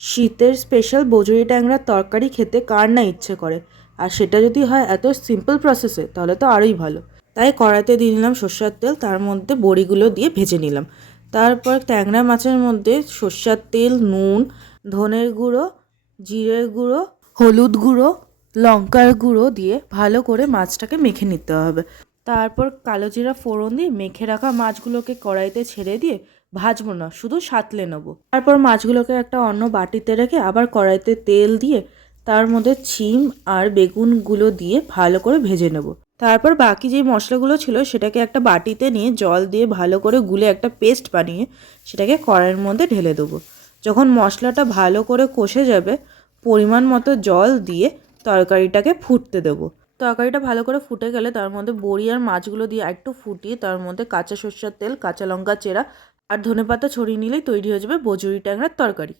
শীতের স্পেশাল বজুরি ট্যাংরার তরকারি খেতে কার না ইচ্ছে করে, আর সেটা যদি হয় এত সিম্পল প্রসেসে তাহলে তো আরোই ভালো। তাই কড়াইতে দিয়ে নিলাম সর্ষের তেল, তার মধ্যে বড়িগুলো দিয়ে ভেজে নিলাম। তারপর ট্যাংরা মাছের মধ্যে সর্ষের তেল, নুন, ধনের গুঁড়ো, জিরের গুঁড়ো, হলুদ গুঁড়ো, লঙ্কার গুঁড়ো দিয়ে ভালো করে মাছটাকে মেখে নিতে হবে। তারপর কালো জিরা ফোড়ন দিয়ে মেখে রাখা মাছগুলোকে কড়াইতে ছেড়ে দিয়ে ভাজবো না, শুধু সাঁতলে নেবো। তারপর মাছগুলোকে একটা অন্য বাটিতে রেখে আবার কড়াইতে তেল দিয়ে তার মধ্যে শিম আর বেগুনগুলো দিয়ে ভালো করে ভেজে নেব। তারপর বাকি যে মশলাগুলো ছিল সেটাকে একটা বাটিতে নিয়ে জল দিয়ে ভালো করে গুলে একটা পেস্ট বানিয়ে সেটাকে কড়াইয়ের মধ্যে ঢেলে দেবো। যখন মশলাটা ভালো করে কষে যাবে, পরিমাণ মতো জল দিয়ে তরকারিটাকে ফুটতে দেবো। তরকারিটা ভালো করে ফুটে গেলে তার মধ্যে বড়ি আর মাছগুলো দিয়ে একটু ফুটিয়ে তার মধ্যে কাঁচা সর্ষের তেল, কাঁচা লঙ্কা চেরা আর ধনেপাতা ছড়িয়ে নিলেই তৈরি হয়ে যাবে বজুরি ট্যাংরার তরকারি।